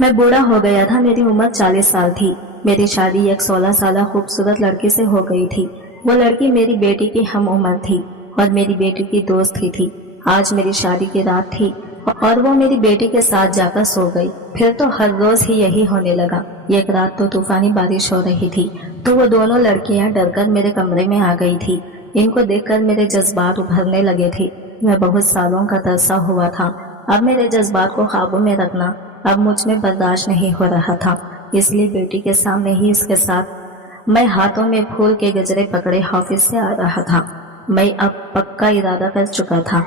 मैं बूढ़ा हो गया था। मेरी उम्र 40 साल थी। मेरी शादी एक 16 साल खूबसूरत लड़की से हो गई थी। वो लड़की मेरी बेटी की हम उम्र थी और मेरी बेटी की दोस्त ही थी। आज मेरी शादी की रात थी और वो मेरी बेटी के साथ जाकर सो गई। फिर तो हर रोज ही यही होने लगा। एक रात तो तूफानी बारिश हो रही थी तो वो दोनों लड़कियां डरकर मेरे कमरे में आ गई थी। इनको देखकर मेरे जज्बात उभरने लगे थे। मैं बहुत सालों का तरसा हुआ था। अब मेरे जज्बात को काबू में रखना अब मुझ में बर्दाश्त नहीं हो रहा था। इसलिए बेटी के सामने ही इसके साथ मैं हाथों में फूल के गजरे पकड़े ऑफिस से आ रहा था। मैं अब पक्का इरादा कर चुका था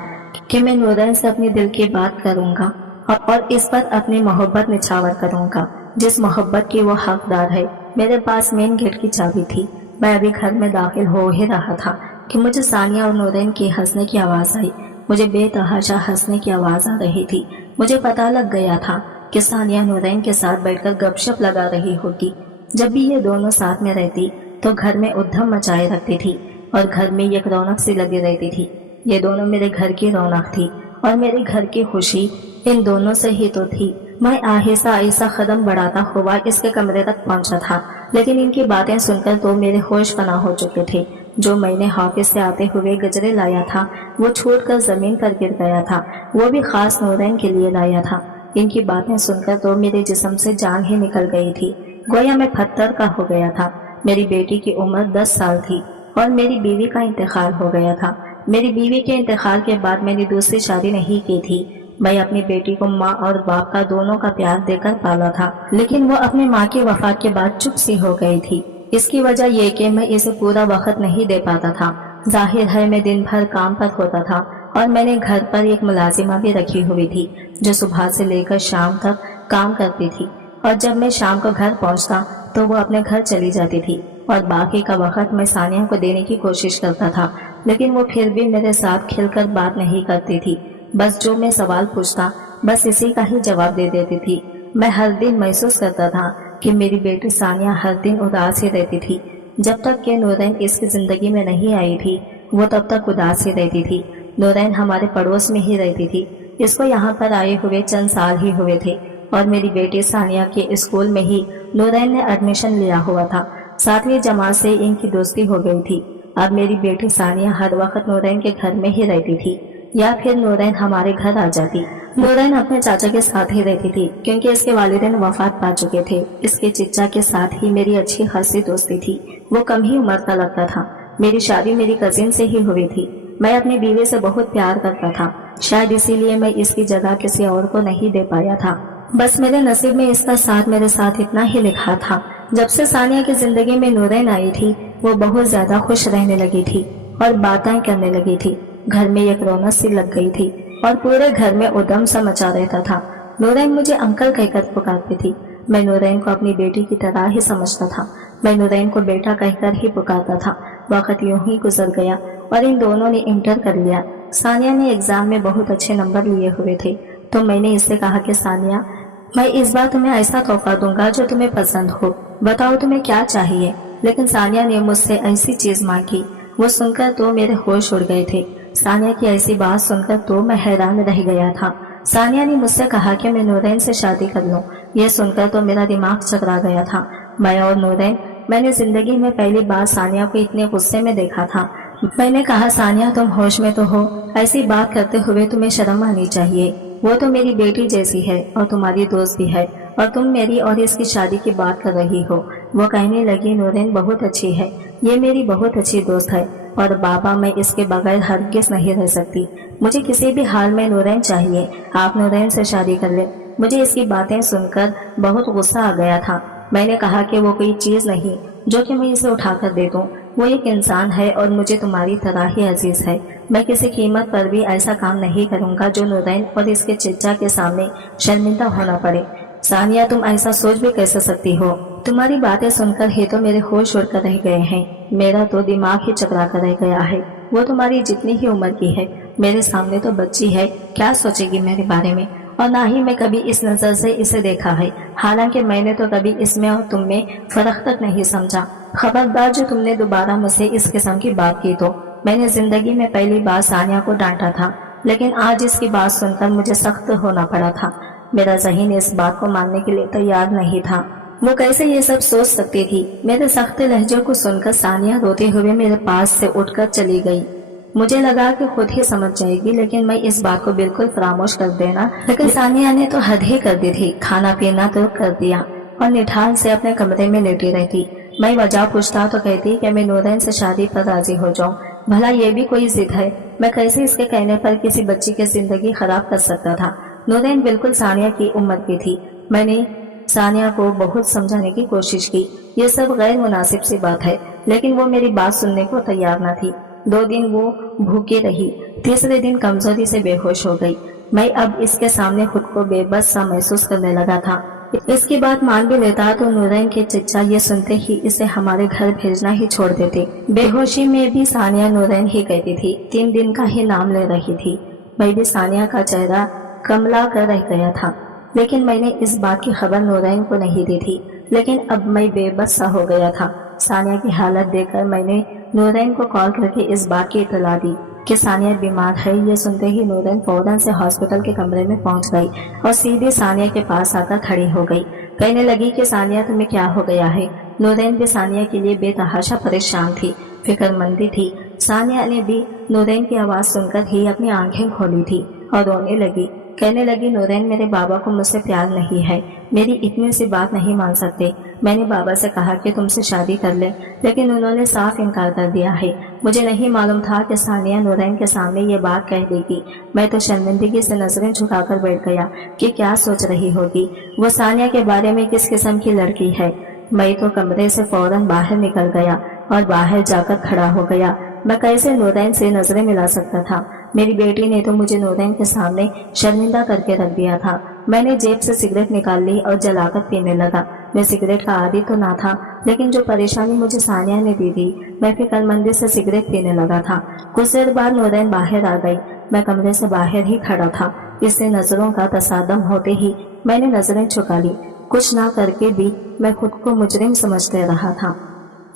कि मैं नूरैन से अपनी दिल की बात करूंगा और इस पर अपनी मोहब्बत निछावर करूंगा, जिस मोहब्बत की वो हकदार है। मेरे पास मेन गेट की चाबी थी। मैं अभी घर में दाखिल हो ही रहा था कि मुझे सानिया और नूरैन की हंसने की आवाज आई। मुझे बेतहाशा हंसने की आवाज आ रही थी। मुझे पता लग गया था कि सानिया नूरैन के साथ बैठकर गपशप लगा रही होगी। जब भी ये दोनों साथ में रहती तो घर में उद्यम मचाए रखती थी और घर में एक रौनक सी लगी रहती थी। ये दोनों मेरे घर की रौनक थी और मेरे घर की खुशी इन दोनों से ही तो थी। मैं आहिस्ता आहिस्ता कदम बढ़ाता हुआ इसके कमरे तक पहुंचा था, लेकिन इनकी बातें सुनकर तो मेरे होश फना हो चुके थे। जो मैंने ऑफिस से आते हुए गजरे लाया था वो छूटकर जमीन पर गिर गया था। वो भी खास नूरैन के लिए लाया था। इनकी बातें सुनकर तो मेरे जिस्म से जान ही निकल गई थी। गोया मैं पत्थर का हो गया था। मेरी बेटी की उम्र 10 साल थी और मेरी बीवी का इंतकाल हो गया था। मेरी बीवी के इंतकाल के बाद मैंने दूसरी शादी नहीं की थी। मैं अपनी बेटी को माँ और बाप का दोनों का प्यार देकर पाला था, लेकिन वो अपनी माँ की वफात के बाद चुप सी हो गई थी। इसकी वजह ये कि मैं इसे पूरा वक्त नहीं दे पाता था। जाहिर है मैं दिन भर काम पर होता था और मैंने घर पर एक मुलाजिमा भी रखी हुई थी जो सुबह से लेकर शाम तक काम करती थी, और जब मैं शाम को घर पहुंचता तो वो अपने घर चली जाती थी और बाकी का वक्त मैं सानिया को देने की कोशिश करता था, लेकिन वो फिर भी मेरे साथ खिलकर बात नहीं करती थी। बस जो मैं सवाल पूछता बस इसी का ही जवाब दे देती थी। मैं हर दिन महसूस करता था कि मेरी बेटी सानिया हर दिन उदास ही रहती थी। जब तक कि नूरैन इसकी जिंदगी में नहीं आई थी वो तब तक उदास ही रहती थी। नूरैन हमारे पड़ोस में ही रहती थी। इसको यहाँ पर आए हुए चंद साल ही हुए थे और मेरी बेटी सानिया के स्कूल में ही नूरैन ने एडमिशन लिया हुआ था। 7वीं जमात से इनकी दोस्ती हो गई थी। अब मेरी बेटी सानिया हर वक्त नूरैन के घर में ही रहती थी या फिर नूरैन हमारे घर आ जाती। नूरैन अपने चाचा के साथ ही रहती थी क्योंकि इसके वालिदैन वफात पा चुके थे। इसके चिच्चा के साथ ही मेरी अच्छी खासी दोस्ती थी। वो कम ही उम्र का लगता था। मेरी शादी मेरी कजिन से ही हुई थी। मैं अपनी बीवी से बहुत प्यार करता था, शायद इसीलिए मैं इसकी जगह किसी और को नहीं दे पाया था। बस मेरे नसीब में इसका साथ मेरे साथ इतना ही लिखा था। जब से सानिया की जिंदगी में नूरैन आई थी वो बहुत ज्यादा खुश रहने लगी थी और बातें करने लगी थी। घर में एक रौनक सी लग गई थी और पूरे घर में उद्यम सा मचा रहता था। नूरैन मुझे अंकल कहकर पुकारती थी। मैं नूरैन को अपनी बेटी की तरह ही समझता था। मैं नूरैन को बेटा कहकर ही पुकारता था। वक्त यूं ही गुजर गया और इन दोनों ने इंटर कर लिया। सानिया ने एग्जाम में बहुत अच्छे नंबर लिए हुए थे तो मैंने इससे कहा कि सानिया, मैं इस बार तुम्हें ऐसा तोहफा दूंगा जो तुम्हें पसंद हो, बताओ तुम्हें क्या चाहिए। लेकिन सानिया ने मुझसे ऐसी चीज मांगी। वो सुनकर तो मेरे होश उड़ गए थे। सानिया की ऐसी बात सुनकर तो मैं हैरान रह गया था। सानिया ने मुझसे कहा कि मैं नूरैन से शादी कर लूं। यह सुनकर तो मेरा दिमाग चकरा गया था। मैं और नूरैन, मैंने जिंदगी में पहली बार सानिया को इतने गुस्से में देखा था। मैंने कहा, सानिया तुम होश में तो हो, ऐसी बात करते हुए तुम्हें शर्म आनी चाहिए। वो तो मेरी बेटी जैसी है और तुम्हारी दोस्त भी है और तुम मेरी और इसकी शादी की बात कर रही हो। वो कहने लगी, नूरैन बहुत अच्छी है, ये मेरी बहुत अच्छी दोस्त है और बाबा मैं इसके बगैर हरगिज़ नहीं रह सकती। मुझे किसी भी हाल में नूरैन चाहिए। आप नूरैन से शादी कर ले। मुझे इसकी बातें सुनकर बहुत गुस्सा आ गया था। मैंने कहा कि वो कोई चीज़ नहीं जो कि मैं इसे उठाकर दे दूं। वो एक इंसान है और मुझे तुम्हारी तरह ही अजीज है। मैं किसी कीमत पर भी ऐसा काम नहीं करूंगा जो नूरैन और इसके चिच्चा के सामने शर्मिंदा होना पड़े। सानिया, तुम ऐसा सोच भी कैसे सकती हो? तुम्हारी बातें सुनकर ही तो मेरे होश उड़कर रह गए हैं। मेरा तो दिमाग ही चकरा कर रह गया है। वो तुम्हारी जितनी ही उम्र की है, मेरे सामने तो बच्ची है, क्या सोचेगी मेरे बारे में? और ना ही मैं कभी इस नजर से इसे देखा है। हालांकि मैंने तो कभी इसमें और तुम में फर्क तक नहीं समझा। खबरदार जो तुमने दोबारा मुझसे इस किस्म की बात की तो। मैंने जिंदगी में पहली बार सानिया को डांटा था, लेकिन आज इसकी बात सुनकर मुझे सख्त होना पड़ा था। मेरा ज़हन इस बात को मानने के लिए तैयार नहीं था। वो कैसे ये सब सोच सकती थी। मेरे सख्त लहजे को सुनकर सानिया रोते हुए मेरे पास से उठकर चली गई। मुझे लगा कि खुद ही समझ जाएगी, लेकिन मैं इस बात को बिल्कुल फरामोश कर देना, लेकिन सानिया ने तो हद ही कर दी थी। खाना पीना तो कर दिया और निठाल से अपने कमरे में लेटी रहती। मैं वजह पूछता तो कहती कि मैं नूरैन से शादी पर राजी हो जाऊं। भला ये भी कोई जिद है? मैं कैसे इसके कहने पर किसी बच्ची की जिंदगी खराब कर सकता था। नूरैन बिल्कुल सानिया की उम्र की थी। मैंने सानिया को बहुत समझाने की कोशिश की, ये सब गैर मुनासिब सी बात है, लेकिन वो मेरी बात सुनने को तैयार न थी। 2 दिन वो भूखी रही, तीसरे दिन कमजोरी से बेहोश हो गई। मैं अब इसके सामने खुद को बेबस सा महसूस करने लगा था। इसकी बात मान भी लेता तो नूरैन के चचा ये सुनते ही इसे हमारे घर भेजना ही छोड़ देते। बेहोशी में भी सानिया नूरैन ही कहती थी, 3 दिन का ही नाम ले रही थी। मैं भी सानिया का चेहरा कमला कर रह गया था, लेकिन मैंने इस बात की खबर नूरैन को नहीं दी थी। लेकिन अब मैं बेबस सा हो गया था। सानिया की हालत देखकर मैंने नूरैन को कॉल करके इस बात की इत्तला दी कि सानिया बीमार है। ये सुनते ही नूरैन फौरन से हॉस्पिटल के कमरे में पहुंच गई और सीधे सानिया के पास आकर खड़ी हो गई। कहने लगी कि सानिया तुम्हें क्या हो गया है। नूरैन भी सानिया के लिए बेतहाशा परेशान थी, फिक्रमंदी थी। सानिया ने भी नूरैन की आवाज़ सुनकर ही अपनी आंखें खोली थी और रोने लगी। कहने लगी, नूरैन मेरे बाबा को मुझसे प्यार नहीं है, मेरी इतनी सी बात नहीं मान सकते। मैंने बाबा से कहा कि तुमसे शादी कर ले, लेकिन उन्होंने साफ इनकार कर दिया है। मुझे नहीं मालूम था कि सानिया नूरैन के सामने ये बात कह देगी। मैं तो शर्मिंदगी से नजरें झुकाकर बैठ गया कि क्या सोच रही होगी, वो सानिया के बारे में किस किस्म की लड़की है। मैं तो कमरे से फौरन बाहर निकल गया और बाहर जाकर खड़ा हो गया। मैं कैसे नूरैन से नजरें मिला सकता था। मेरी बेटी ने तो मुझे नूरैन के सामने शर्मिंदा करके रख दिया था। मैंने जेब से सिगरेट निकाल ली और जलाकर पीने लगा। मैं सिगरेट का आदी तो ना था, लेकिन जो परेशानी मुझे सानिया ने दी थी, मैं फिक्रमंदी से सिगरेट पीने लगा था। कुछ देर बाद नूरैन बाहर आ गई। मैं कमरे से बाहर ही खड़ा था। इससे नजरों का तसादम होते ही मैंने नजरें झुका ली। कुछ ना करके भी मैं खुद को मुजरिम समझते रहा था।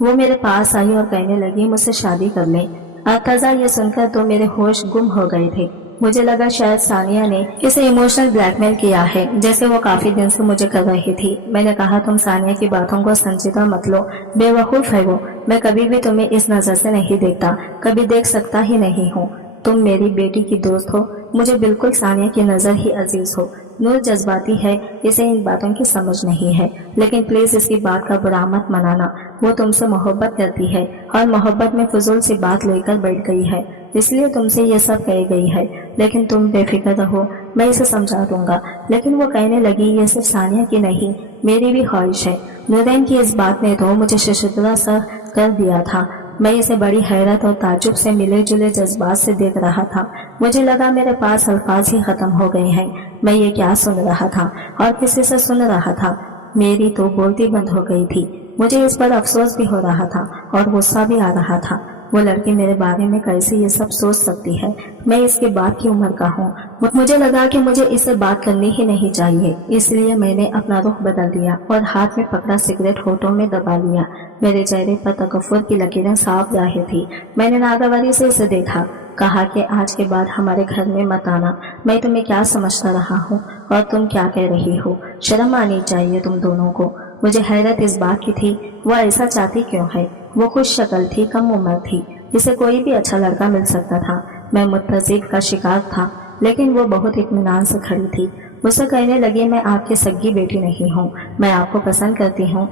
वो मेरे पास आई और कहने लगी, मुझसे शादी कर ले। ताज़ा ये सुनकर तो मेरे होश गुम हो गए थे। मुझे लगा शायद सानिया ने इसे इमोशनल ब्लैकमेल किया है, जैसे वो काफी दिन से मुझे कर रही थी। मैंने कहा, तुम सानिया की बातों को संजीदा मत लो, बेवकूफ है वो। मैं कभी भी तुम्हें इस नजर से नहीं देखता, कभी देख सकता ही नहीं हूँ। तुम मेरी बेटी की दोस्त हो, मुझे बिल्कुल सानिया की नजर ही अजीज हो। नूर जज्बाती है, इसे इन बातों की समझ नहीं है, लेकिन प्लीज इसकी बात का बुरा मत मनाना। वो तुमसे मोहब्बत करती है और मोहब्बत में फजूल सी बात लेकर बैठ गई है, इसलिए तुमसे ये सब कह गई है। लेकिन तुम बेफिक्र रहो, मैं इसे समझा दूंगा। लेकिन वो कहने लगी, ये सिर्फ सानिया की नहीं, मेरी भी ख्वाहिश है। नूरैन की इस बात ने तो मुझे शर्मिंदा सा कर दिया था। मैं इसे बड़ी हैरत और ताज्जुब से मिले जुले जज्बात से देख रहा था। मुझे लगा मेरे पास अल्फाज ही खत्म हो गए हैं। मैं ये क्या सुन रहा था और किसी से सुन रहा था। मेरी तो बोलती बंद हो गई थी। मुझे इस पर अफसोस भी हो रहा था और गुस्सा भी आ रहा था। वो लड़की मेरे बारे में कैसे ये सब सोच सकती है। मैं इसके बाप की उम्र का हूँ। मुझे लगा कि मुझे इससे बात करनी ही नहीं चाहिए, इसलिए मैंने अपना रुख बदल दिया और हाथ में पकड़ा सिगरेट होठों में दबा लिया। मेरे चेहरे पर तकफ्फुर की लकीरें साफ जाहिर थी। मैंने नागवारी से इसे देखा, कहा कि आज के बाद हमारे घर में मत आना। मैं तुम्हें क्या समझता रहा हूँ और तुम क्या कह रही हो। शर्म आनी चाहिए तुम दोनों को। मुझे हैरत इस बात की थी, वो ऐसा चाहती क्यों है। वो खुश शक्ल थी, कम उम्र थी, इसे कोई भी अच्छा लड़का मिल सकता था। मैं मुत्तज़िब का शिकार था, लेकिन वो बहुत इत्मीनान से खड़ी थी। मुझसे कहने लगी, मैं आपकी सगी बेटी नहीं हूँ, मैं आपको पसंद करती हूँ।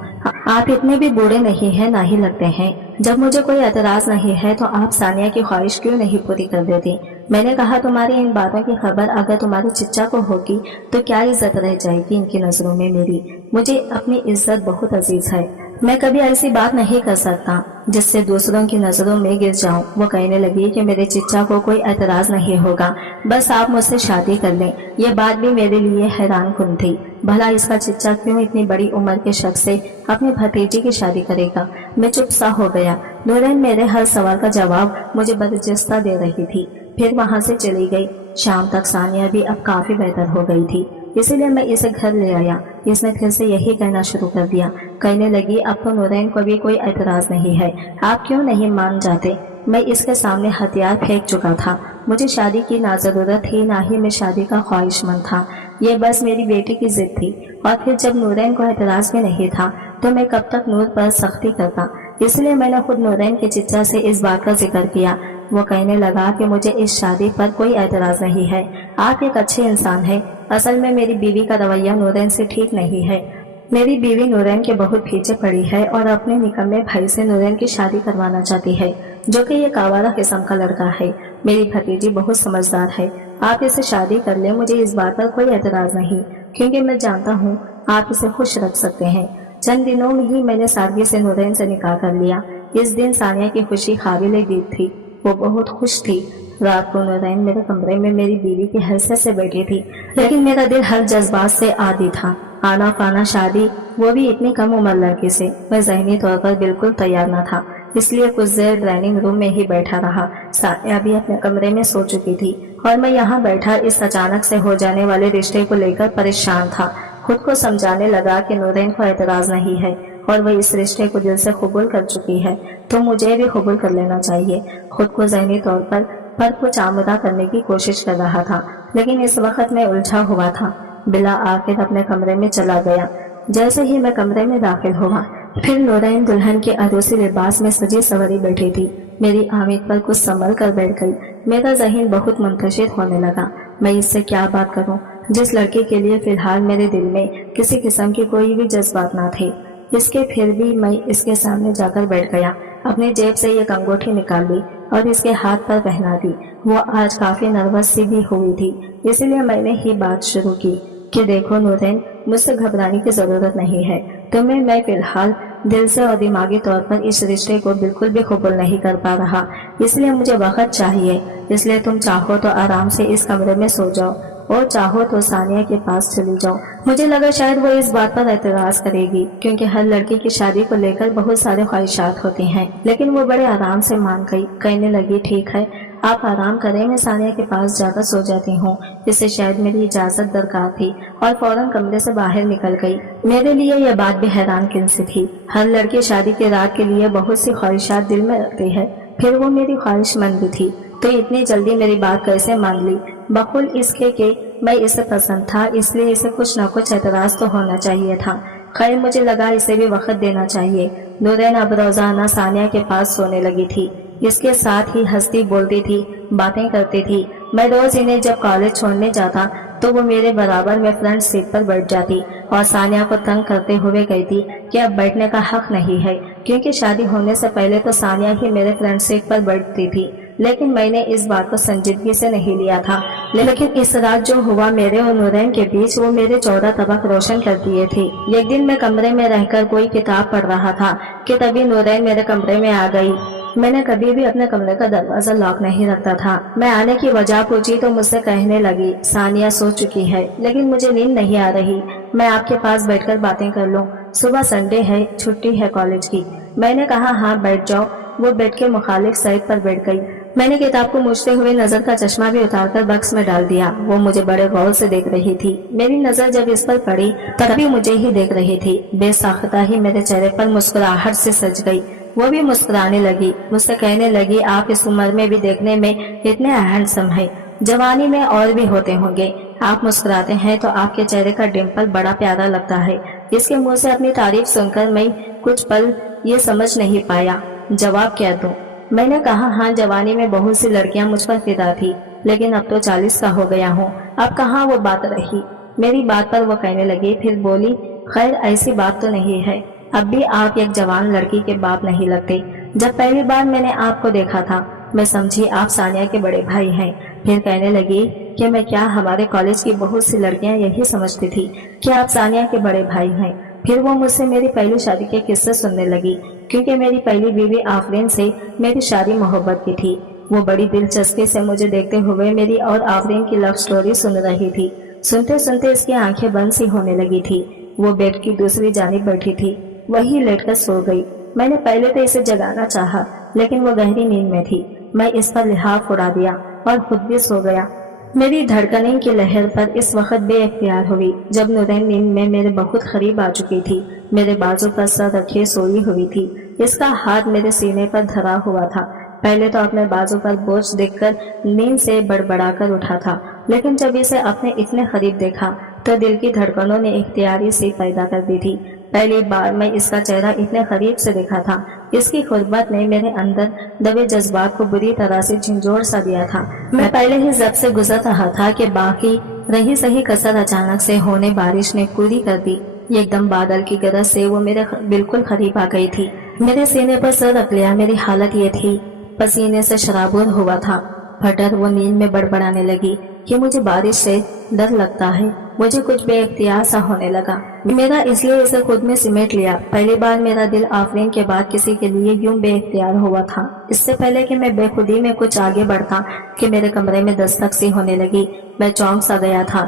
आप इतने भी बूढ़े नहीं हैं, ना ही लगते हैं। जब मुझे कोई एतराज नहीं है तो आप सानिया की ख्वाहिश क्यों नहीं पूरी कर देती। मैंने कहा, तुम्हारी इन बातों की खबर अगर तुम्हारे चिच्चा को होगी तो क्या इज्जत रह जाएगी इनकी नजरों में मेरी। मुझे अपनी इज्जत बहुत अजीज है। मैं कभी ऐसी बात नहीं कर सकता जिससे दूसरों की नजरों में गिर जाऊं। वो कहने लगी कि मेरे चिच्चा को कोई एतराज नहीं होगा, बस आप मुझसे शादी कर लें। यह बात भी मेरे लिए हैरान कुन थी। भला इसका चिच्चा क्यों इतनी बड़ी उम्र के शख्स से अपनी भतीजी की शादी करेगा। मैं चुप सा हो गया। नूरैन मेरे हर सवाल का जवाब मुझे बर्जस्ता दे रही थी, फिर वहां से चली गई। शाम तक सानिया भी अब काफी बेहतर हो गई थी, इसीलिए मैं इसे घर ले आया। इसने फिर से यही कहना शुरू कर दिया। कहने लगी, अब तो नूरैन को भी कोई एतराज नहीं है, आप क्यों नहीं मान जाते। मैं इसके सामने हथियार फेंक चुका था। मुझे शादी की ना जरूरत थी, ना ही मैं शादी का ख्वाहिशमंद था। ये बस मेरी बेटी की जिद थी। और फिर जब नूरैन को एतराज भी नहीं था तो मैं कब तक नूर पर सख्ती करता। इसलिए मैंने खुद नूरैन के चिचा से इस बात का जिक्र किया। वो कहने लगा कि मुझे इस शादी पर कोई एतराज नहीं है, आप एक अच्छे इंसान हैं। असल में मेरी बीवी का रवैया नूरैन से ठीक नहीं है। मेरी बीवी नूरैन के बहुत पीछे पड़ी है और अपने निकम्मे भाई से नूरैन की शादी करवाना चाहती है, जो कि एक आवारा किस्म का लड़का है। मेरी भतीजी बहुत समझदार है, आप इसे शादी कर ले, मुझे इस बात पर कोई एतराज नहीं, क्योंकि मैं जानता हूँ आप इसे खुश रख सकते हैं। चंद दिनों में ही मैंने सादगी से नूरैन से निकाह कर लिया। इस दिन सानिया की खुशी काबिल दीद थी, वो बहुत खुश थी। रात को नूरैन मेरे कमरे में मेरी बीवी की हैसियत से बैठी थी, लेकिन मेरा दिल हर जज्बात से आदी था। आना फाना शादी, वो भी इतनी कम उम्र लड़की से। मैं ज़हनी तौर पर बिल्कुल तैयार न था, इसलिए कुछ देर डाइनिंग रूम में ही बैठा रहा। सानिया भी अपने कमरे में सो चुकी थी और मैं यहाँ बैठा इस अचानक से हो जाने वाले रिश्ते को लेकर परेशान था। खुद को समझाने लगा कि नूरैन को एतराज नहीं है और वह इस रिश्ते को दिल से कबूल कर चुकी है, तो मुझे भी कबूल कर लेना चाहिए। खुद को ज़हनी तौर पर कुछ आमदा करने की कोशिश कर रहा था, लेकिन इस वक्त मैं उलझा हुआ था। बिला आखिर अपने कमरे में चला गया। जैसे ही मैं कमरे में दाखिल हुआ, फिर नूरैन दुल्हन के अरूसी लिबास में सजी सवरी बैठी थी। मेरी आमिद पर कुछ संभल कर बैठ गई। मेरा ज़हन बहुत मुंतशिर होने लगा। मैं इससे क्या बात करूं, जिस लड़के के लिए फिलहाल मेरे दिल में किसी किस्म की कोई भी जज्बात ना थे। इसके फिर भी मैं इसके सामने जाकर बैठ गया। अपनी जेब से एक अंगूठी निकाल ली और इसके हाथ पर पहना दी। वो आज काफी नर्वस सी भी हुई थी, इसलिए मैंने ही बात शुरू की कि देखो नूरैन, मुझसे घबराने की जरूरत नहीं है। तुम्हें मैं फिलहाल दिल से और दिमागी तौर पर इस रिश्ते को बिल्कुल भी कबूल नहीं कर पा रहा, इसलिए मुझे वक्त चाहिए। इसलिए तुम चाहो तो आराम से इस कमरे में सो जाओ और चाहो तो सानिया के पास चली जाओ। मुझे लगा शायद वो इस बात पर एतराज करेगी, क्योंकि हर लड़की की शादी को लेकर बहुत सारे ख्वाहिशात होती हैं, लेकिन वो बड़े आराम से मान गई। कहने लगी, ठीक है आप आराम करें, मैं सानिया के पास जाकर सो जाती हूँ। इससे शायद मेरी इजाजत दरकार थी और फौरन कमरे से बाहर निकल गई। मेरे लिए यह बात भी हैरान किन सी थी। हर लड़की शादी की रात के लिए बहुत सी ख्वाहिशात दिल में रखती है, फिर वो मेरी ख्वाहिशमंद भी थी, तो इतनी जल्दी मेरी बात कैसे मान ली। बकुल इसके कि मैं इसे पसंद था, इसलिए इसे कुछ न कुछ एतराज तो होना चाहिए था। खैर मुझे लगा इसे भी वक्त देना चाहिए। नूरैन अब रोजाना सानिया के पास सोने लगी थी। इसके साथ ही हंसती बोलती थी, बातें करती थी। मैं रोज इन्हें जब कॉलेज छोड़ने जाता तो वो मेरे बराबर में फ्रंट सीट पर बैठ जाती और सानिया को तंग करते हुए कहती कि अब बैठने का हक नहीं है, क्योंकि शादी होने से पहले तो सानिया ही मेरे फ्रंट सीट पर बैठती थी। लेकिन मैंने इस बात को संजीदगी से नहीं लिया था। लेकिन इस रात जो हुआ मेरे और नूरैन के बीच, वो मेरे 14 तबक रोशन कर दिए थे। एक दिन मैं कमरे में रहकर कोई किताब पढ़ रहा था कि तभी नूरैन मेरे कमरे में आ गई। मैंने कभी भी अपने कमरे का दरवाजा लॉक नहीं रखता था। मैं आने की वजह पूछी तो मुझसे कहने लगी, सानिया सो चुकी है, लेकिन मुझे नींद नहीं आ रही, मैं आपके पास बैठकर बातें कर लूं। सुबह संडे है, छुट्टी है कॉलेज की। मैंने कहा हाँ बैठ जाओ। वो बेड के मुखालिफ साइड पर बैठ गई। मैंने किताब को मूछते हुए नजर का चश्मा भी उतारकर बक्स में डाल दिया। वो मुझे बड़े गौर से देख रही थी। मेरी नजर जब इस पर पड़ी तभी मुझे ही देख रही थी। बेसाख्ता ही मेरे चेहरे पर मुस्कुराहट से सज गई। वो भी मुस्कुराने लगी। मुझसे कहने लगी, आप इस उम्र में भी देखने में इतने हैंडसम हैं, जवानी में और भी होते होंगे। आप मुस्कुराते हैं तो आपके चेहरे का डिम्पल बड़ा प्यारा लगता है। इसके मुंह से अपनी तारीफ सुनकर मैं कुछ पल ये समझ नहीं पाया जवाब क्या दूं। मैंने कहा हाँ, जवानी में बहुत सी लड़कियां मुझ पर फिदा थी, लेकिन अब तो 40 का हो गया हूँ, अब कहाँ वो बात रही। मेरी बात पर वो कहने लगी, फिर बोली, खैर ऐसी बात तो नहीं है, अब भी आप एक जवान लड़की के बाप नहीं लगते। जब पहली बार मैंने आपको देखा था मैं समझी आप सानिया के बड़े भाई हैं। फिर कहने लगी कि मैं क्या, हमारे कॉलेज की बहुत सी लड़कियां यही समझती थी कि आप सानिया के बड़े भाई हैं। फिर वो मुझसे मेरी पहली शादी के किस्से सुनने लगी, क्योंकि मेरी पहली बीवी आफरीन से मेरी शादी मोहब्बत की थी। वो बड़ी दिलचस्पी से मुझे देखते हुए मेरी और आफरीन की लव स्टोरी सुन रही थी। सुनते सुनते इसकी आंखें बंद सी होने लगी थी। वो बेड की दूसरी जानिब बैठी थी, वही लेटकर सो गई। मैंने पहले तो इसे जगाना चाहा, लेकिन वो गहरी नींद में थी। मैं इस पर लिहाफ उड़ा दिया और खुद भी सो गया। मेरी धड़कने की लहर पर इस वक्त बेइख्तियार हुई जब नूरैन नींद में मेरे बहुत करीब आ चुकी थी। मेरे बाजू पर सर रखे सोई हुई थी। इसका हाथ मेरे सीने पर धरा हुआ था। पहले तो अपने बाजू पर बोझ देखकर नींद से बड़बड़ाकर उठा था لیکن جب اسے اپنے اتنے قریب دیکھا تو دل کی دھڑکنوں نے اختیاری سی پیدا کر دی تھی۔ پہلی بار میں اس کا چہرہ اتنے قریب سے دیکھا تھا۔ اس کی قربت نے میرے اندر دبے جذبات کو بری طرح سے جھنجھوڑ سا دیا تھا۔ میں پہلے ہی ضبط سے گزر رہا تھا کہ باقی رہی صحیح کسر اچانک سے ہونے بارش نے پوری کر دی۔ ایک دم بادل کی گرج سے وہ میرے بالکل قریب آ گئی تھی۔ میرے سینے پر سر رکھ لیا۔ میری حالت یہ تھی، پسینے سے شرابور ہوا تھا۔ پھٹر وہ نیند میں بڑبڑانے لگی کہ مجھے بارش سے ڈر لگتا ہے۔ مجھے کچھ بے اختیار سا ہونے لگا۔ میرا اس لیے اسے خود میں سمیٹ لیا۔ پہلی بار میرا دل آفرین کے بعد کسی کے لیے یوں بے اختیار ہوا تھا۔ اس سے پہلے کہ میں بے خودی میں کچھ آگے بڑھتا کہ میرے کمرے میں دستک سی ہونے لگی۔ میں چونک سا گیا تھا۔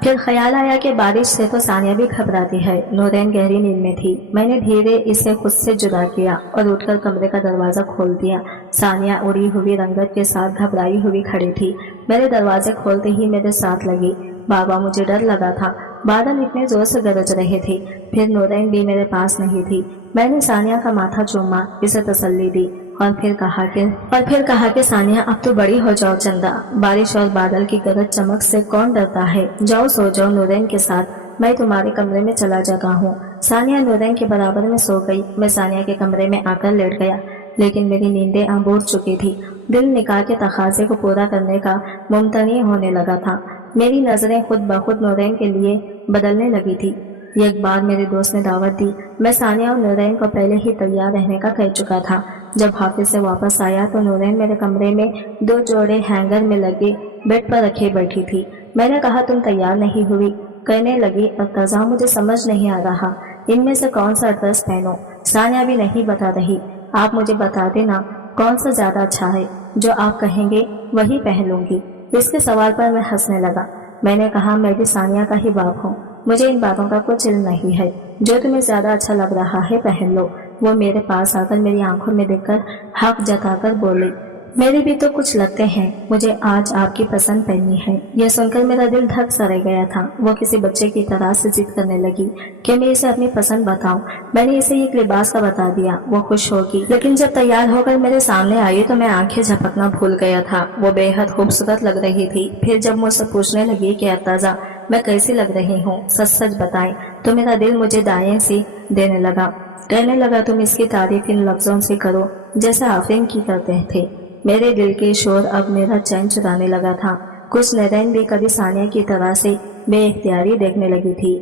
پھر خیال آیا کہ بارش سے تو ثانیہ بھی گھبراتی ہے۔ نورین گہری نیند میں تھی۔ میں نے دھیرے اسے خود سے جدا کیا اور اٹھ کر کمرے کا دروازہ کھول دیا۔ ثانیہ اڑی ہوئی رنگت کے ساتھ گھبرائی ہوئی کھڑی تھی۔ میرے دروازے کھولتے ہی میرے ساتھ لگی۔ بابا مجھے ڈر لگا تھا۔ بادل اتنے زور سے گرج رہے تھے۔ پھر نورین بھی میرے پاس نہیں تھی۔ میں نے ثانیہ کا ماتھا چوما، اسے تسلی دی اور پھر کہا کہ ثانیہ اب تو بڑی ہو جاؤ چندا۔ بارش اور بادل کی گرج چمک سے کون ڈرتا ہے؟ جاؤ سو جاؤ نورین کے ساتھ، میں تمہارے کمرے میں چلا جاتا ہوں۔ ثانیہ نورین کے برابر میں سو گئی۔ میں ثانیہ کے کمرے میں آ کر لیٹ گیا، لیکن میری نیندیں عبور چکی تھی۔ دل نکاح کے تقاضے کو پورا کرنے کا ممتنع ہونے لگا تھا۔ میری نظریں خود بخود نورین کے لیے بدلنے لگی تھی۔ ایک بار میرے دوست نے دعوت دی۔ میں ثانیہ اور نورین کو پہلے ہی تیار رہنے کا کہہ چکا تھا۔ جب حافظ سے واپس آیا تو نورین میرے کمرے میں 2 جوڑے ہینگر میں لگے بیڈ پر رکھے بیٹھی تھی۔ میں نے کہا تم تیار نہیں ہوئی؟ کہنے لگی ارتضیٰ مجھے سمجھ نہیں آ رہا ان میں سے کون سا ڈریس پہنوں۔ ثانیہ بھی نہیں بتا رہی۔ آپ مجھے بتا دینا کون سا زیادہ اچھا ہے، جو آپ کہیں گے وہی پہن لوں گی۔ اس کے سوال پر میں ہنسنے لگا۔ میں نے کہا میں بھی ثانیہ کا ہی باپ ہوں، مجھے ان باتوں کا کچھ علم نہیں ہے، جو تمہیں زیادہ اچھا لگ رہا ہے پہن لو۔ وہ میرے پاس آ کر میری آنکھوں میں دیکھ کر حق جتا کر بولی میرے بھی تو کچھ لگتے ہیں، مجھے آج آپ کی پسند پہنی ہے۔ یہ سن کر میرا دل دھک سا رہ گیا تھا۔ وہ کسی بچے کی طرح سے ضد کرنے لگی کہ میں اسے اپنی پسند بتاؤں۔ میں نے اسے ایک لباس کا بتا دیا۔ وہ خوش ہوگی، لیکن جب تیار ہو کر میرے سامنے آئی تو میں آنکھیں جھپکنا بھول گیا تھا۔ وہ بے حد خوبصورت لگ رہی تھی۔ پھر جب مجھ سے پوچھنے لگی کہ ارتضیٰ میں کیسی لگ رہی ہوں، سچ سچ بتائیں، تو میرا دل مجھے دائیں سی دینے لگا۔ کہنے لگا تم اس کی تعریف ان لفظوں سے کرو جیسے آفرین کی کرتے تھے۔ میرے دل کے شور اب میرا چین چرانے لگا تھا۔ کچھ نورین بھی کبھی ثانیہ کی طرح سے بے اختیاری دیکھنے لگی تھی۔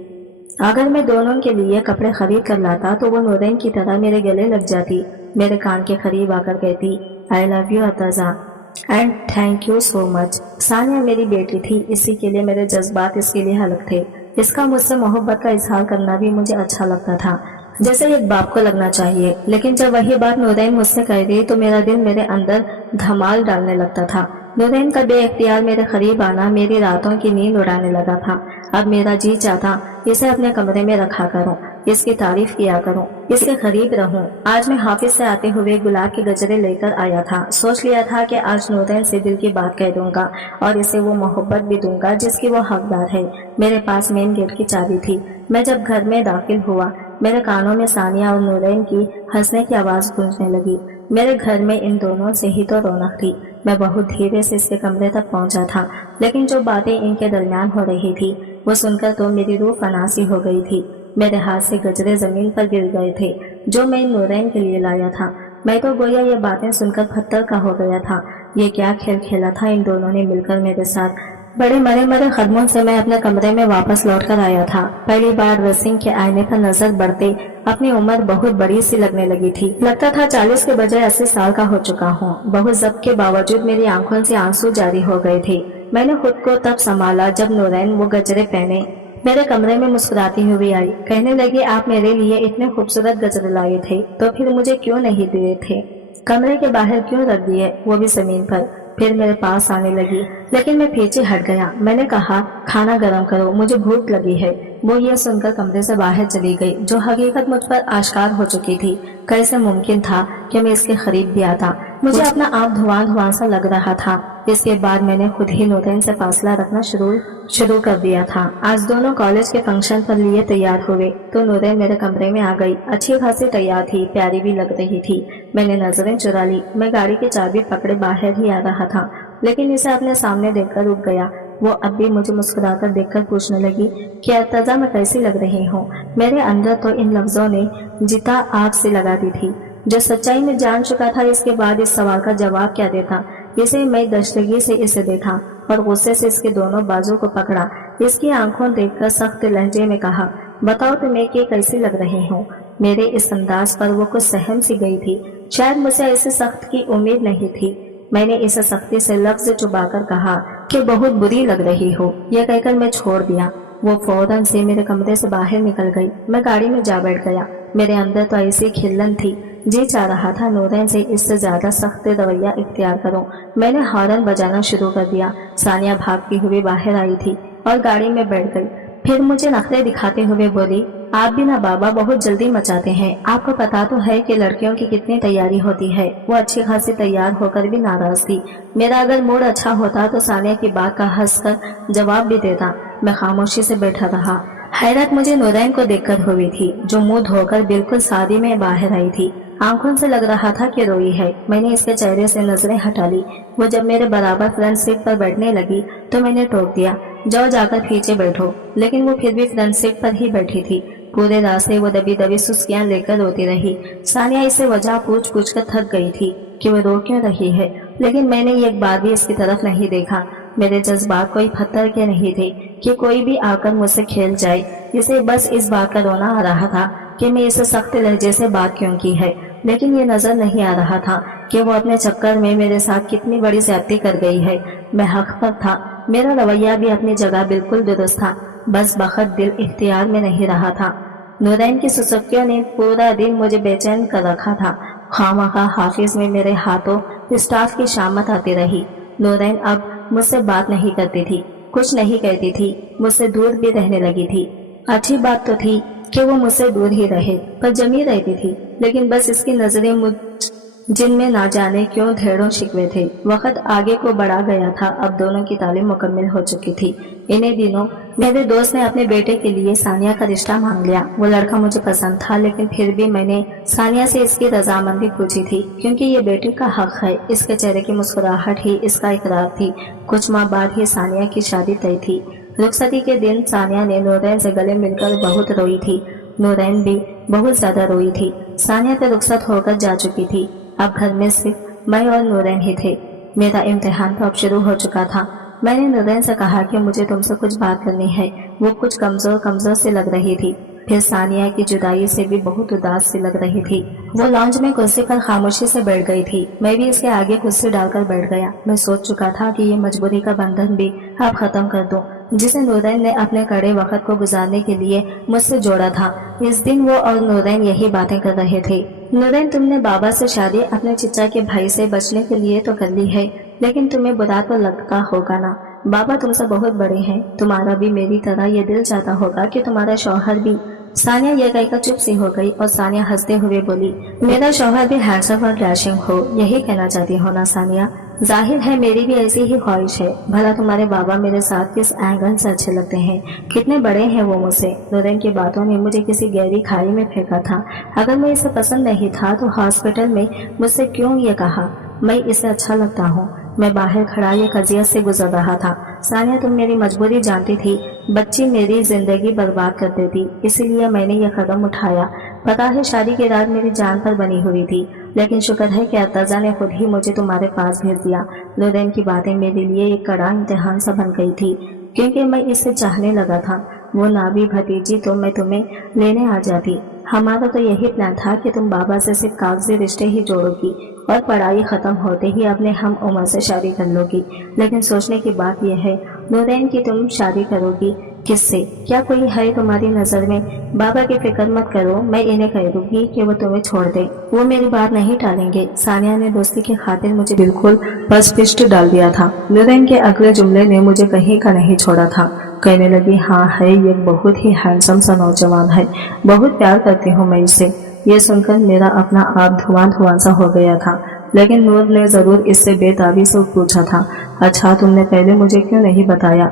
اگر میں دونوں کے لیے کپڑے خرید کر لاتا تو وہ نورین کی طرح میرے گلے لگ جاتی، میرے کان کے قریب آ کر کہتی آئی love you Irtaza and thank you so much. Sania میری بیٹی تھی، اسی کے لیے میرے جذبات اس کے لیے الگ تھے۔ اس کا مجھ سے محبت کا اظہار کرنا بھی مجھے اچھا لگتا تھا، جیسے ایک باپ کو لگنا چاہیے۔ لیکن جب وہی بات نورین مجھ سے کہہ دی تو میرا دل میرے اندر دھمال ڈالنے لگتا تھا۔ نورین کا بے اختیار میرے قریب آنا میری راتوں کی نیند اڑانے لگا تھا۔ اب میرا جی چاہتا اسے اپنے کمرے میں رکھا کروں، اس کی تعریف کیا کروں، اس کے قریب رہوں۔ آج میں حافظ سے آتے ہوئے گلاب کے گجرے لے کر آیا تھا۔ سوچ لیا تھا کہ آج نورین سے دل کی بات کہہ دوں گا اور اسے وہ محبت بھی دوں گا جس کی وہ حقدار ہے۔ میرے پاس مین گیٹ کی چابی تھی۔ میں جب گھر میں داخل ہوا میرے کانوں میں ثانیہ اور نورین کی ہنسنے کی آواز گونجنے لگی۔ میرے گھر میں ان دونوں سے ہی تو رونق تھی۔ میں بہت دھیرے سے اس کے کمرے تک پہنچا تھا، لیکن جو باتیں ان کے درمیان ہو رہی تھی وہ سن کر تو میری روح فنا سی ہو گئی تھی۔ میرے ہاتھ سے گجرے زمین پر گر گئے تھے جو میں نورین کے لیے لایا تھا۔ میں تو گویا یہ باتیں سن کر پتھر کا ہو گیا تھا۔ یہ کیا کھیل کھیلا تھا ان دونوں نے مل کر میرے ساتھ۔ بڑے مرے مرے قدموں سے میں اپنے کمرے میں واپس لوٹ کر آیا تھا۔ پہلی بار ڈریسنگ کے آئینے پر نظر بڑھتے اپنی عمر بہت بڑی سی لگنے لگی تھی۔ لگتا تھا 40 کے بجائے 80 سال کا ہو چکا ہوں۔ بہت ضبط کے باوجود میری آنکھوں سے آنسو جاری ہو گئے تھے۔ میں نے خود کو تب سنبھالا جب نورین وہ گجرے پہنے میرے کمرے میں مسکراتی ہوئی آئی۔ کہنے لگی آپ میرے لیے اتنے خوبصورت گجرے لائے تھے تو پھر مجھے کیوں نہیں دیے تھے؟ کمرے کے باہر کیوں رکھ دیے، وہ بھی زمین پر؟ پھر میرے پاس آنے لگی، لیکن میں پیچھے ہٹ گیا۔ میں نے کہا کھانا گرم کرو، مجھے بھوک لگی ہے۔ وہ یہ سن کر کمرے سے باہر چلی گئی، جو حقیقت مجھ پر آشکار ہو چکی تھی۔ کیسے ممکن تھا کہ میں اس کے قریب بھی آتا؟ مجھے اپنا آپ دھواں سا لگ رہا تھا۔ اس کے بعد میں نے خود ہی نورین سے فاصلہ رکھنا شروع کر دیا تھا۔ آج دونوں کالج کے فنکشن پر لیے تیار ہوئے تو نورین میرے کمرے میں آ گئی۔ اچھی خاصی تیار تھی، پیاری بھی لگ رہی تھی۔ میں نے نظریں چرا لی۔ میں گاڑی کی چابی پکڑے باہر ہی آ رہا تھا، لیکن اسے اپنے سامنے دیکھ کر رک گیا۔ वो अब भी मुझे मुस्कुराकर देखकर पूछने लगी कि अर्तजा मैं कैसी लग रही हूँ। मेरे अंदर तो इन लफ्जों ने जिता आग से लगा दी थी। जो सच्चाई में जान चुका था, इसके बाद इस सवाल का जवाब क्या देता। इसे मैं दशदगी से इसे देखा और गुस्से से इसके दोनों बाजू को पकड़ा। इसकी आंखों देखकर सख्त लहजे में कहा, बताओ तुम्हें कि कैसी लग रही हूँ। मेरे इस अंदाज पर वो कुछ सहम सी गई थी। शायद मुझे ऐसे सख्त की उम्मीद नहीं थी। मैंने इसे सख्ती से लफ्ज चुबाकर कहा कि बहुत बुरी लग रही हो। यह कहकर मैं छोड़ दिया। वो फौरन से मेरे कमरे से बाहर निकल गई। मैं गाड़ी में जा बैठ गया। मेरे अंदर तो ऐसी खिल्लन थी, जी चाह रहा था नूरैन से इससे ज्यादा सख्त रवैया इख्तियार करूं। मैंने हॉर्न बजाना शुरू कर दिया। सानिया भागती हुई बाहर आई थी और गाड़ी में बैठ गई। फिर मुझे नखरे दिखाते हुए बोली, आप भी ना बाबा बहुत जल्दी मचाते हैं। आपको पता तो है कि लड़कियों की कितनी तैयारी होती है। वो अच्छी खासी तैयार होकर भी नाराज थी। मेरा अगर मूड अच्छा होता तो सानिया की बात का हंसकर जवाब भी देता। मैं खामोशी से बैठा रहा। हैरत मुझे नूरैन को देखकर हुई थी, जो मुंह धोकर बिल्कुल शादी में बाहर आई थी। आंखों से लग रहा था कि रोई है। मैंने इसके चेहरे से नजरें हटा ली। वो जब मेरे बराबर फ्रंट सीट पर बैठने लगी तो मैंने टोक दिया, जाओ जाकर पीछे बैठो। लेकिन वो फिर भी फ्रंट सीट पर ही बैठी थी। पूरे रास्ते वो दबी दबी सुस्कियां लेकर रोती रही। सानिया इससे वजह पूछ पूछ कर थक गई थी कि वो रो क्यों रही है, लेकिन मैंने एक बार भी इसकी तरफ नहीं देखा। मेरे जज्बात कोई पत्थर के नहीं थे कि कोई भी आकर मुझसे खेल जाए। इसे बस इस बात का रोना आ रहा था कि मैं इसे सख्त लहजे से बात क्यों की है। लेकिन ये नजर नहीं आ रहा था कि वो अपने चक्कर में मेरे साथ कितनी बड़ी ज्यादती कर गई है। मैं हक पर था। मेरा रवैया भी अपनी जगह बिल्कुल दुरुस्त था। बस बखत दिल इख्तियार में नहीं रहा था। नूरैन की सुसुकियों ने पूरा दिन मुझे बेचैन कर रखा था। खामखा हाफिज में मेरे हाथों स्टाफ की शामत आती रही। नूरैन अब मुझसे बात नहीं करती थी, कुछ नहीं कहती थी, मुझसे दूर भी रहने लगी थी। अच्छी बात तो थी कि वो मुझसे दूर ही रहे, पर जमी रहती थी। लेकिन बस इसकी नजरें मुझ जिनमें ना जाने क्यों ढेरों शिकवे थे। वक्त आगे को बढ़ा गया था। अब दोनों की तालीम मुकम्मल हो चुकी थी। इन्हीं दिनों मेरे दोस्त ने अपने बेटे के लिए सानिया का रिश्ता मांग लिया। वो लड़का मुझे पसंद था, लेकिन फिर भी मैंने सानिया से इसकी रजामंदी पूछी थी, क्योंकि ये बेटे का हक है। इसके चेहरे की मुस्कुराहट ही इसका इकरार थी। कुछ माह बाद ही सानिया की शादी तय थी। रुखसती के दिन सानिया ने नूरैन से गले मिलकर बहुत रोई थी। नूरैन भी बहुत ज्यादा रोई थी। सानिया तो रुखसत होकर जा चुकी थी। अब घर में सिर्फ मैं और नूरैन ही थे। मेरा इम्तिहान तो अब शुरू हो चुका था। मैंने नूरैन से कहा कि मुझे तुमसे कुछ बात करनी है। वो कुछ कमजोर कमजोर से लग रही थी। फिर सानिया की जुदाई से भी बहुत उदास सी लग रही थी। वो लॉन्ज में कुर्सी पर खामोशी से बैठ गई थी। मैं भी इसके आगे कुर्सी डालकर बैठ गया। मैं सोच चुका था कि ये मजबूरी का बंधन भी अब खत्म कर दूं, जिसे नूरैन ने अपने कड़े वक्त को गुजारने के लिए मुझसे जोड़ा था। इस दिन वो और नूरैन यही बातें कर रहे थे। नूरैन, तुमने बाबा से शादी अपने चिच्चा के भाई से बचने के लिए तो कर ली है, लेकिन तुम्हें बुरा तो लगता होगा ना। बाबा तुमसे बहुत बड़े हैं। तुम्हारा भी मेरी तरह ये दिल चाहता होगा कि तुम्हारा शौहर भी। सानिया ये कहकर चुप सी हो गई और सानिया हंसते हुए बोली, मेरा शौहर भी हैंडसम और डैशिंग हो, यही कहना चाहती हो ना सानिया? जाहिर है मेरी भी ऐसी ही ख्वाहिश है। भला तुम्हारे बाबा मेरे साथ किस एंगल से अच्छे लगते हैं, कितने बड़े हैं वो मुझसे। नूरैन की बातों ने मुझे किसी गहरी खाई में फेंका था। अगर मैं इसे पसंद नहीं था तो हॉस्पिटल में मुझसे क्यों ये कहा मैं इसे अच्छा लगता हूँ। मैं बाहर खड़ा ये कजियत से गुजर रहा था। सानिया, तुम मेरी मजबूरी जानती थी। बच्ची मेरी जिंदगी बर्बाद कर देती, इसीलिए मैंने यह कदम उठाया। पता है शादी की रात मेरी जान पर बनी हुई थी, लेकिन शुक्र है कि अर्तजा ने खुद ही मुझे तुम्हारे पास भेज दिया। नूरैन की बातें मेरे लिए एक कड़ा इम्तिहान सा बन गई थी, क्योंकि मैं इसे चाहने लगा था। वो नाबी भतीजी तो मैं तुम्हें लेने आ जाती। हमारा तो यही प्लान था कि तुम बाबा से सिर्फ कागजी रिश्ते ही जोड़ोगी और पढ़ाई खत्म होते ही अपने हम उम्र से शादी कर लोगी। लेकिन सोचने की बात यह है नूरैन की तुम शादी करोगी किससे? क्या कोई है तुम्हारी नजर में? बाबा की फिक्र मत करो, मैं इन्हें कह दूंगी कि वो तुम्हें छोड़ दे। वो मेरी बात नहीं टालेंगे। सानिया ने दोस्ती की खातिर मुझे बिल्कुल पसपिष्ट डाल दिया था। नूरैन के अगले जुमले ने मुझे कहीं का नहीं छोड़ा था। कहने लगी, हाँ है, ये बहुत ही हैंडसम सा नौजवान है, बहुत प्यार करती हूँ मैं इससे। ये सुनकर मेरा अपना आप धुआं धुआं सा हो गया था। लेकिन नूर ने जरूर इससे बेताबी से पूछा था, अच्छा तुमने पहले मुझे क्यों नहीं बताया?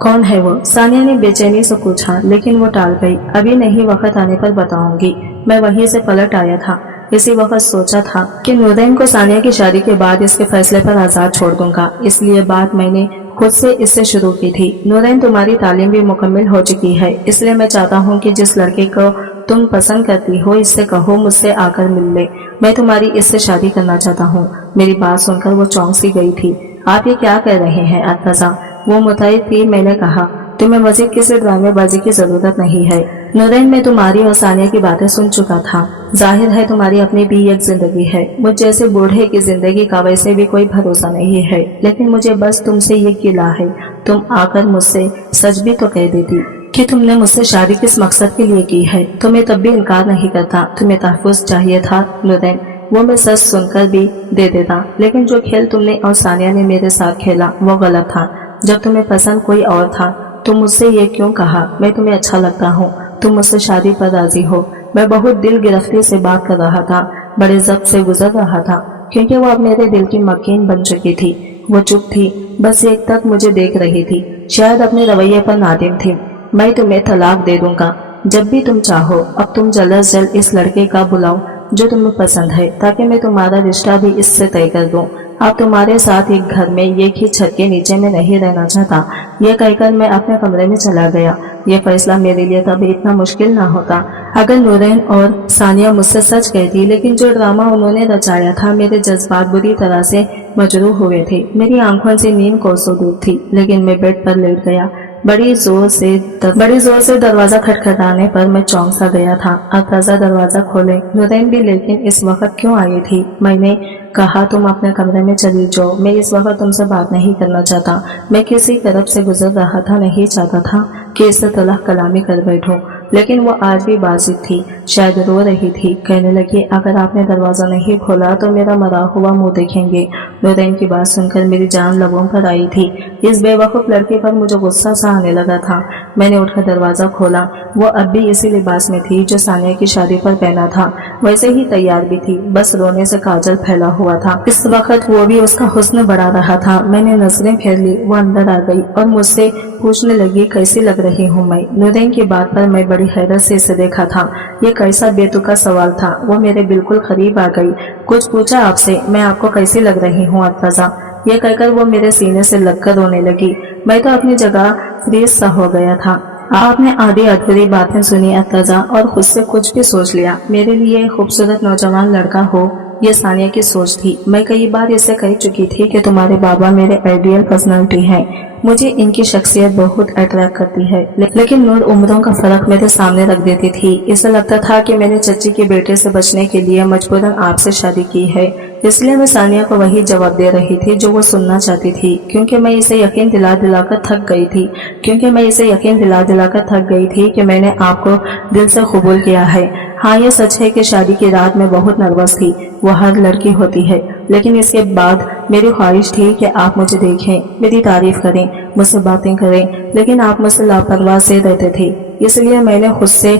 कौन है वो? सानिया ने बेचैनी से पूछा, लेकिन वो टाल गई। अभी नहीं, वक्त आने पर बताऊंगी। मैं वहीं से पलट आया था। इसी वक्त सोचा था कि नूरैन को सानिया की शादी के बाद इसके फैसले पर आजाद छोड़ दूंगा। इसलिए बात मैंने खुद से इससे शुरू की थी। नूरैन, तुम्हारी तालीम भी मुकम्मल हो चुकी है, इसलिए मैं चाहता हूँ कि जिस लड़के को तुम पसंद करती हो इससे कहो मुझसे आकर मिल ले। मैं तुम्हारी इससे शादी करना चाहता हूँ। मेरी बात सुनकर वो चौंक सी गई थी। आप ये क्या कह रहे हैं अर्तजा? वो मुतैद थी। मैंने कहा, तुम्हें मजीद किसी ड्रामेबाजी की जरूरत नहीं है। नूरैन, मैं तुम्हारी और सानिया की बातें सुन चुका था। जाहिर है तुम्हारी अपनी भी एक जिंदगी है। मुझ जैसे बूढ़े की जिंदगी का वैसे भी कोई भरोसा नहीं है, लेकिन मुझे बस तुमसे ये गिला है। तुम आकर मुझसे सच भी तो कह देती कि तुमने मुझसे शादी किस मकसद के लिए की है, तो मैं तब भी इनकार नहीं करता। तुम्हें तहफ़्फ़ुज़ चाहिए था नूरैन, वो मैं सच सुनकर भी दे देता, लेकिन जो खेल तुमने और सानिया ने मेरे साथ खेला वो गलत था। जब तुम्हें पसंद कोई और था तुम मुझसे ये क्यों कहा मैं तुम्हें अच्छा लगता हूँ, तुम मुझसे शादी पर राजी हो। मैं बहुत दिल गिरफ्ती से बात कर रहा था, बड़े ज़ब्त से गुजर रहा था, क्योंकि वो अब मेरे दिल की मकीन बन चुकी थी। वो चुप थी, बस एक तक मुझे देख रही थी, शायद अपने रवैये पर नादिम थी। मैं तुम्हें तलाक दे दूंगा जब भी तुम चाहो। अब तुम जल्द अज जल्द इस लड़के का बुलाओ जो तुम्हें पसंद है, ताकि मैं तुम्हारा रिश्ता भी इससे तय कर दूं। अब तुम्हारे साथ एक घर में एक ही छत के नीचे में नहीं रहना चाहता। यह कहकर मैं अपने कमरे में चला गया। यह फैसला मेरे लिए तभी इतना मुश्किल ना होता अगर नूरैन और सानिया मुझसे सच कहती, लेकिन जो ड्रामा उन्होंने रचाया था, मेरे जज्बात बुरी तरह से मजरूह हुए थे। मेरी आंखों से नींद कोसों दूर थी, लेकिन मैं बेड पर लेट गया। बड़ी जोर से दरवाजा खटखटाने पर मैं चौंक सा गया था। अर्तजा दरवाजा खोले। नूरैन भी लेकिन इस वक्त क्यों आई थी? मैंने कहा, तुम अपने कमरे में चली जाओ, मैं इस वक्त तुमसे बात नहीं करना चाहता। मैं किसी तरफ से गुजर रहा था, नहीं चाहता था कि इससे तलख कलामी कर बैठूं, लेकिन वो आज भी बाजिद थी, शायद रो रही थी। कहने लगी, अगर आपने दरवाजा नहीं खोला तो मेरा मरा हुआ मुंह देखेंगे। नूरैन की बात सुनकर मेरी जान लबों पर आई थी। इस बेवकूफ लड़के पर मुझे गुस्सा सा आने लगा था। मैंने उठकर दरवाजा खोला। वो अब भी इसी लिबास में थी जो सानिया की शादी पर पहना था, वैसे ही तैयार भी थी, बस रोने से काजल फैला हुआ था। इस वक्त वो भी उसका हुस्न बढ़ा रहा था। मैंने नजरें फेर ली। वो अंदर आ गई और मुझसे पूछने लगी, कैसी लग रही हूँ मैं? नूरैन की बात पर मैं बड़ी हैरत से इसे देखा था। ये कैसा बेतुका सवाल था। वो मेरे बिल्कुल करीब आ गई। कुछ पूछा आपसे? मैं आपको कैसी लग रही हूँ अर्तजा? ये कहकर वो मेरे सीने से लगकर रोने लगी। मैं तो अपनी जगह फ्रीज सा हो गया था। आपने आधी अधूरी बातें सुनी अर्तजा और खुद से कुछ भी सोच लिया। मेरे लिए खूबसूरत नौजवान लड़का हो, ये सानिया की सोच थी। मैं कई बार इसे कह चुकी थी कि तुम्हारे बाबा मेरे आइडियल पर्सनालिटी हैं। मुझे इनकी शख्सियत बहुत अट्रैक्ट करती है, लेकिन नूर उम्रों का फर्क मेरे सामने रख देती थी। इसे लगता था कि मैंने चच्ची के बेटे से बचने के लिए मजबूरन आपसे शादी की है, इसलिए मैं सानिया को वही जवाब दे रही थी जो वो सुनना चाहती थी, क्योंकि मैं इसे यकीन दिलाकर थक गई थी कि मैंने आपको दिल से कबूल किया है। हाँ, ये सच है कि शादी की रात में बहुत नर्वस थी, वो हर लड़की होती है, लेकिन इसके बाद मेरी ख्वाहिश थी कि आप मुझे देखें, मेरी तारीफ करें, मुझसे बातें करें, लेकिन आप मुझसे लापरवाह से रहते थे। इसलिए मैंने खुद से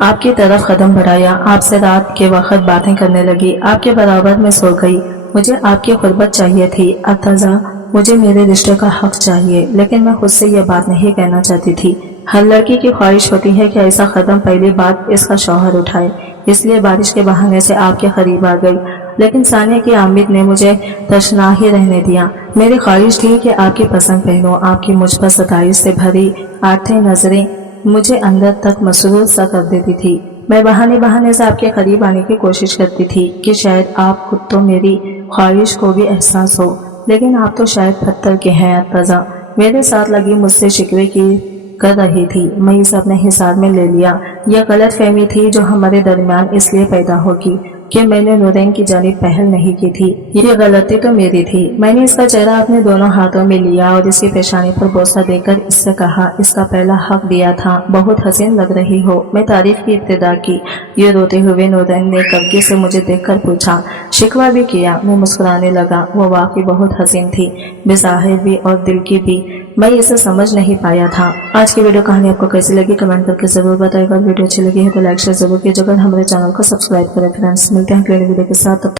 आपकी तरफ कदम बढ़ाया, आपसे रात के वक्त बातें करने लगी, आपके बराबर में सो गई। मुझे आपकी खुरबत चाहिए थी अर्तजा, मुझे मेरे रिश्ते का हक चाहिए, लेकिन मैं खुद से यह बात नहीं कहना चाहती थी। हर लड़की की ख्वाहिश होती है कि ऐसा कदम पहली बात इसका शौहर उठाए, इसलिए बारिश के बहाने से आपके करीब आ गई, लेकिन सानिया की आमद ने मुझे तशना ही रहने दिया। मेरी ख्वाहिश थी कि आपकी पसंद पहनूं। आपकी मुझ पर सताइश से भरी आठे नजरें मुझे अंदर तक मसरूर सा कर देती थी। मैं बहाने से आपके करीब आने की कोशिश करती थी कि शायद आप खुद तो मेरी ख्वाहिश को भी एहसास हो, लेकिन आप तो शायद पत्थर के हैं अर्तजा। मेरे साथ लगी मुझसे शिकवे की कर रही थी, मैं इसे अपने हिसाब में ले लिया। यह गलत फहमी थी जो हमारे दरमियान इसलिए पैदा होगी कि मैंने नूरैन की जानिब पहल नहीं की थी। ये गलती तो मेरी थी। मैंने इसका चेहरा अपने दोनों हाथों में लिया और इसकी पेशानी पर बोसा देकर इससे कहा, इसका पहला हक दिया था, बहुत हसीन लग रही हो। मैं तारीफ की इब्तिदा की। ये रोते हुए नूरैन ने कब्जे से मुझे देखकर पूछा, शिकवा भी किया? मैं मुस्कुराने लगा। वो वाकई बहुत हसीन थी, बेज़ाहिर भी और दिल की भी। मैं इसे समझ नहीं पाया था। आज की वीडियो कहानी आपको कैसी लगी कमेंट करके जरूर बताइएगा। वीडियो अच्छी लगी है तो लाइक शेयर जरूर कीजिएगा। हमारे चैनल को सब्सक्राइब करें फ्रेंड्स। मिलते हैं अगले वीडियो के साथ।